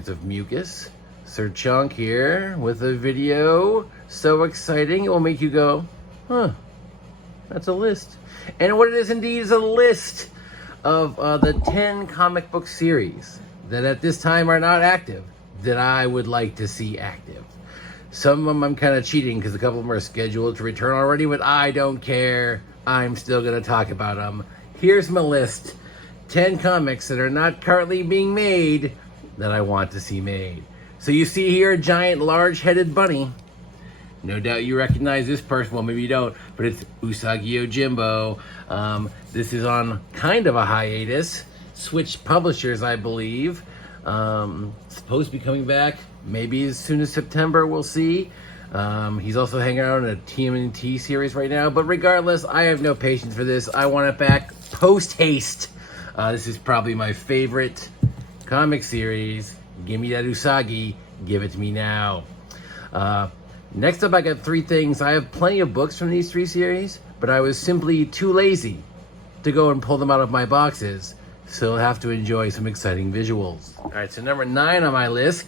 layers of mucus. Sir Chonk here with a video so exciting it will make you go, huh, that's a list. And what it is indeed is a list of the 10 comic book series that at this time are not active that I would like to see active. Some of them I'm kind of cheating because a couple of them are scheduled to return already, but I don't care. I'm still going to talk about them. Here's my list. 10 comics that are not currently being made that I want to see made. So you see here a giant large-headed bunny. No doubt you recognize this person. Well, maybe you don't, but it's Usagi Yojimbo. This is on kind of a hiatus. Switched publishers, I believe. Supposed to be coming back maybe as soon as September, we'll see. He's also hanging out in a TMNT series right now, but regardless, I have no patience for this. I want it back post-haste. This is probably my favorite comic series. Give me that Usagi. Give it to me now. Next up, I got 3 things. I have plenty of books from these 3 series, but I was simply too lazy to go and pull them out of my boxes. So I'll have to enjoy some exciting visuals. All right, so number 9 on my list.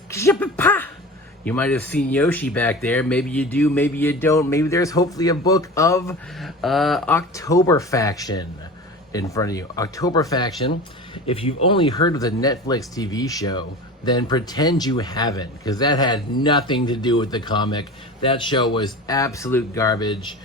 You might have seen Yoshi back there. Maybe you do, maybe you don't. Maybe there's hopefully a book of October Faction in front of you. October Faction. If you've only heard of the Netflix TV show, then pretend you haven't, because that had nothing to do with the comic. That show was absolute garbage.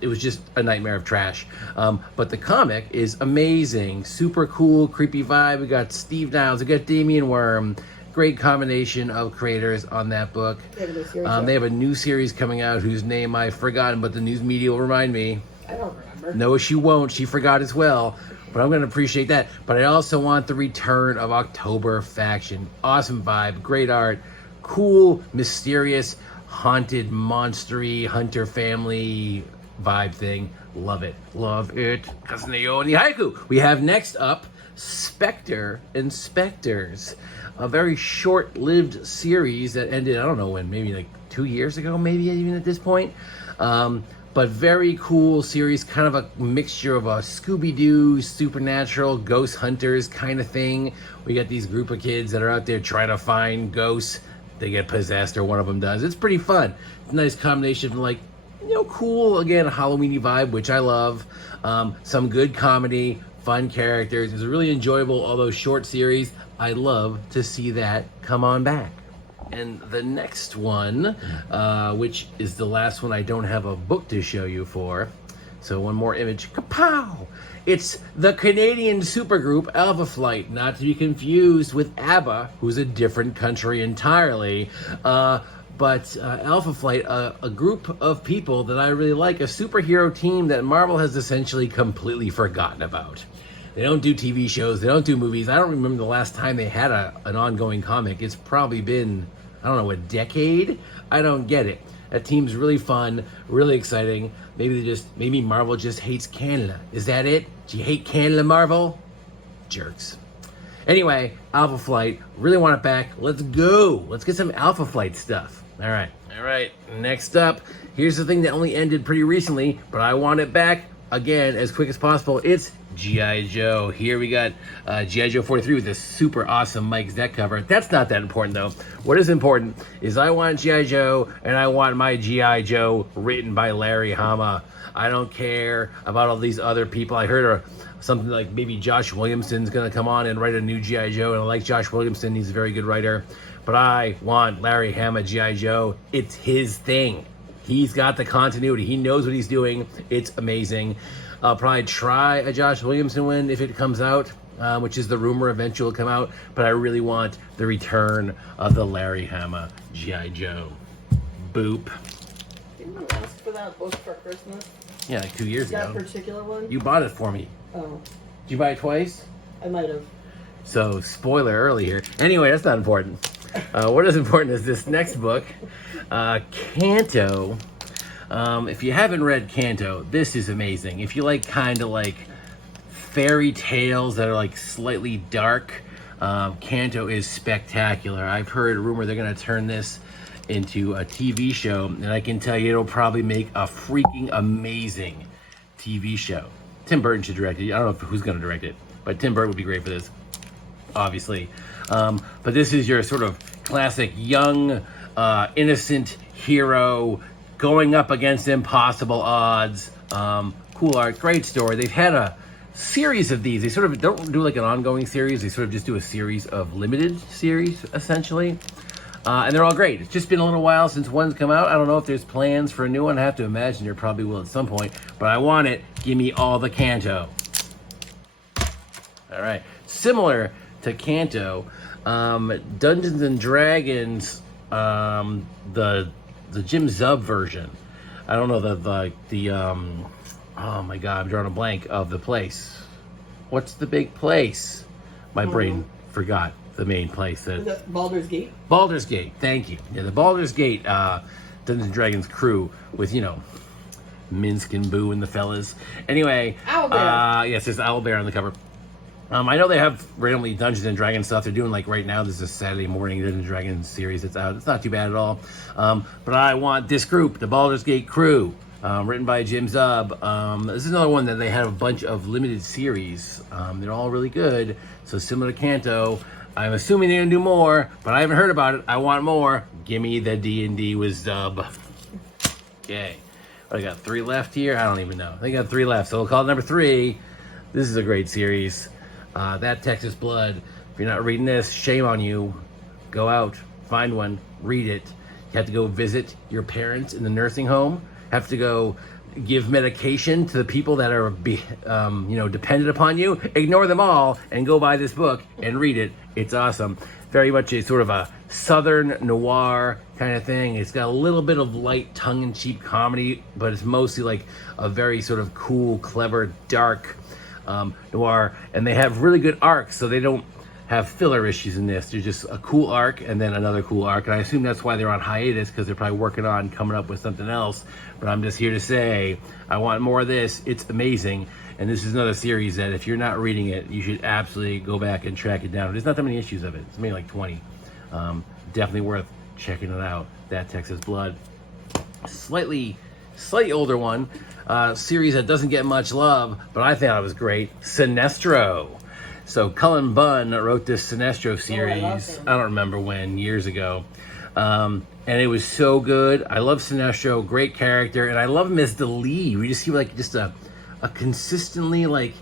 It was just a nightmare of trash. But the comic is amazing. Super cool, creepy vibe. We got Steve Niles, we got Damian Worm. Great combination of creators on that book. They have a new series coming out whose name I've forgotten, but the news media will remind me. I don't remember. No, she won't. She forgot as well. But I'm going to appreciate that. But I also want the return of October Faction. Awesome vibe, great art, cool, mysterious, haunted, monstery, hunter family vibe thing. Love it. Love it. Kazuneyo ni Haiku. We have next up Spectre and Spectres. A very short-lived series that ended, I don't know when, maybe like 2 years ago, maybe even at this point. But very cool series, kind of a mixture of a Scooby-Doo, supernatural, ghost hunters kind of thing. We got these group of kids that are out there trying to find ghosts. They get possessed, or one of them does. It's pretty fun. It's a nice combination of, like, you know, cool, again, Halloween-y vibe, which I love. Some good comedy, fun characters. It's really enjoyable, all those short series. I love to see that come on back. And the next one, which is the last one I don't have a book to show you for. So one more image. Kapow! It's the Canadian supergroup Alpha Flight, not to be confused with ABBA, who's a different country entirely. But Alpha Flight, a group of people that I really like, a superhero team that Marvel has essentially completely forgotten about. They don't do TV shows, they don't do movies. I don't remember the last time they had an ongoing comic. It's probably been, I don't know, a decade? I don't get it. That team's really fun, really exciting. Maybe Marvel just hates Canada. Is that it? Do you hate Canada, Marvel? Jerks. Anyway, Alpha Flight, really want it back. Let's go. Let's get some Alpha Flight stuff. All right. Next up, here's the thing that only ended pretty recently, but I want it back again as quick as possible. It's G.I. Joe. Here we got G.I. Joe 43 with this super awesome Mike Zeck cover. That's not that important, though. What is important is I want G.I. Joe, and I want my G.I. Joe written by Larry Hama. I don't care about all these other people. I heard something like maybe Josh Williamson's going to come on and write a new G.I. Joe, and I like Josh Williamson. He's a very good writer. But I want Larry Hama G.I. Joe. It's his thing. He's got the continuity. He knows what he's doing. It's amazing. I'll probably try a Josh Williamson one if it comes out, which is the rumor eventually will come out. But I really want the return of the Larry Hama G.I. Joe. Boop. Didn't you ask for that book for Christmas? Yeah, like 2 years ago. That particular one? You bought it for me. Oh. Did you buy it twice? I might have. So, spoiler early here. Anyway, that's not important. What is important is this next book, Kanto. If you haven't read Kanto, this is amazing. If you like kind of like fairy tales that are like slightly dark, Kanto is spectacular. I've heard a rumor they're going to turn this into a TV show, and I can tell you it'll probably make a freaking amazing TV show. Tim Burton should direct it. I don't know who's going to direct it, but Tim Burton would be great for this. obviously. But this is your sort of classic young, innocent hero going up against impossible odds. Cool art, great story. They've had a series of these. They sort of don't do like an ongoing series. They sort of just do a series of limited series, essentially. And they're all great. It's just been a little while since one's come out. I don't know if there's plans for a new one. I have to imagine there probably will at some point. But I want it. Give me all the Kanto. All right. Similar to Kanto, Dungeons and Dragons, the Jim Zub version. I don't know the oh my God, I'm drawing a blank of the place. What's the big place? My brain forgot the main place. Is it Baldur's Gate? Baldur's Gate, thank you. Yeah, the Baldur's Gate Dungeons and Dragons crew with, you know, Minsk and Boo and the fellas. Anyway, Owlbear. yes, there's Owlbear on the cover. I know they have randomly Dungeons and Dragons stuff. They're doing like right now. There's a Saturday morning Dungeons and Dragons series that's out. It's not too bad at all. But I want this group, the Baldur's Gate crew, written by Jim Zub. This is another one that they have a bunch of limited series. They're all really good. So similar to Kanto, I'm assuming they're gonna do more, but I haven't heard about it. I want more. Give me the D&D with Zub. Okay. I got 3 left here. I don't even know. I got 3 left, so we'll call it number 3. This is a great series. That Texas Blood. If you're not reading this, shame on you. Go out, find one, read it. You have to go visit your parents in the nursing home. Have to go give medication to the people that are, dependent upon you. Ignore them all and go buy this book and read it. It's awesome. Very much a sort of a Southern noir kind of thing. It's got a little bit of light tongue-in-cheek comedy, but it's mostly like a very sort of cool, clever, dark noir. And they have really good arcs, so they don't have filler issues in this. There's just a cool arc and then another cool arc. And I assume that's why they're on hiatus, because they're probably working on coming up with something else. But I'm just here to say, I want more of this. It's amazing. And this is another series that if you're not reading it, you should absolutely go back and track it down. There's not that many issues of it. It's maybe like 20. Definitely worth checking it out. That Texas Blood. Slightly older one. Series that doesn't get much love, but I thought it was great. Sinestro. So Cullen Bunn wrote this Sinestro series. I don't remember when, years ago. And it was so good. I love Sinestro, great character, and I love him as the lead. We just see like just a consistently, like,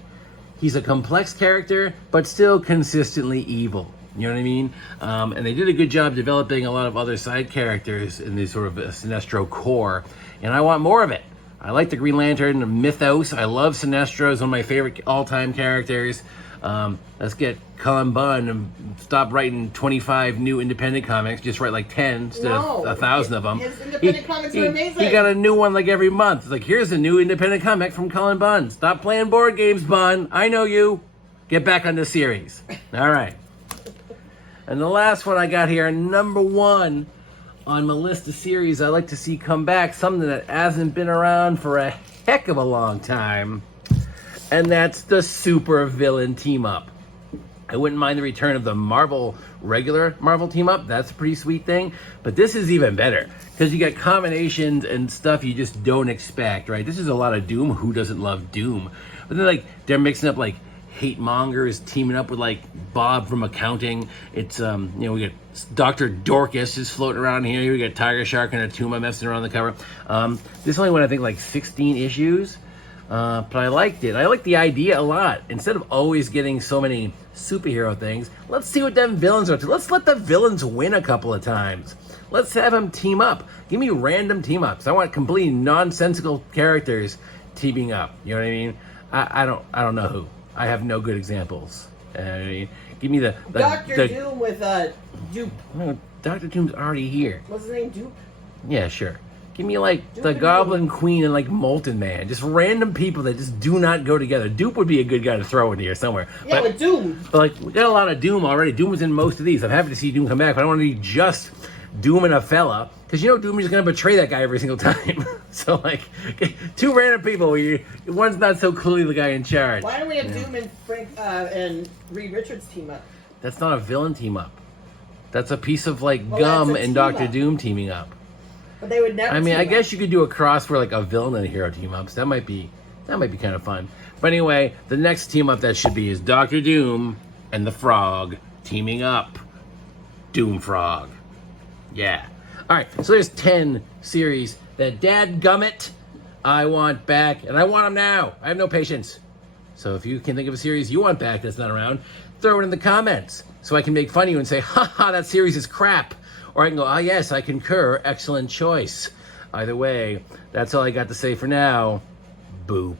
he's a complex character, but still consistently evil. You know what I mean? And they did a good job developing a lot of other side characters in this sort of Sinestro core, and I want more of it. I like the Green Lantern mythos. I love Sinestro. It's one of my favorite all-time characters. Let's get Cullen Bunn and stop writing 25 new independent comics. Just write like 10 instead of 1,000 of them. His independent comics are amazing. He got a new one like every month. It's like, here's a new independent comic from Cullen Bunn. Stop playing board games, Bunn. I know you. Get back on the series. All right. And the last one I got here, number 1 on my list of series I'd like to see come back, something that hasn't been around for a heck of a long time. And that's the super villain team up. I wouldn't mind the return of the regular Marvel team up. That's a pretty sweet thing. But this is even better because you got combinations and stuff you just don't expect, right? This is a lot of Doom. Who doesn't love Doom? But then they're mixing up like hate mongers teaming up with like Bob from accounting. It's we got Dr. Dorcas is floating around here. We got Tiger Shark and Atuma messing around the cover. This only went, I think, like 16 issues. But I liked it. I like the idea a lot. Instead of always getting so many superhero things, let's see what them villains are up to. Let's let the villains win a couple of times. Let's have them team up. Give me random team ups. I want completely nonsensical characters teaming up. You know what I mean? I don't know who. I have no good examples. Give me the Dr. Doom with Dupe. No, Dr. Doom's already here. What's his name? Dupe? Yeah, sure. Give me like the Goblin Queen and like Molten Man. Just random people that just do not go together. Dupe would be a good guy to throw in here somewhere. Yeah, with Doom. But like, we got a lot of Doom already. Doom was in most of these. I'm happy to see Doom come back, but I don't want to be just Doom and a fella. Because you know Doom is just going to betray that guy every single time. So like, 2 random people where one's not so clearly the guy in charge. Why don't we have Doom and Frank and Reed Richards team up? That's not a villain team up. That's a piece of like gum and Dr. Doom teaming up. But they would never. I mean, I guess you could do a cross where like a villain and a hero team ups. That might be kind of fun. But anyway, the next team up that should be is Dr. Doom and the Frog teaming up. Doom Frog. Yeah. All right, so there's 10 series that dadgummit I want back, and I want them now. I have no patience. So if you can think of a series you want back that's not around, throw it in the comments so I can make fun of you and say, haha, that series is crap. Or I can go, ah, yes, I concur. Excellent choice. Either way, that's all I got to say for now. Boop.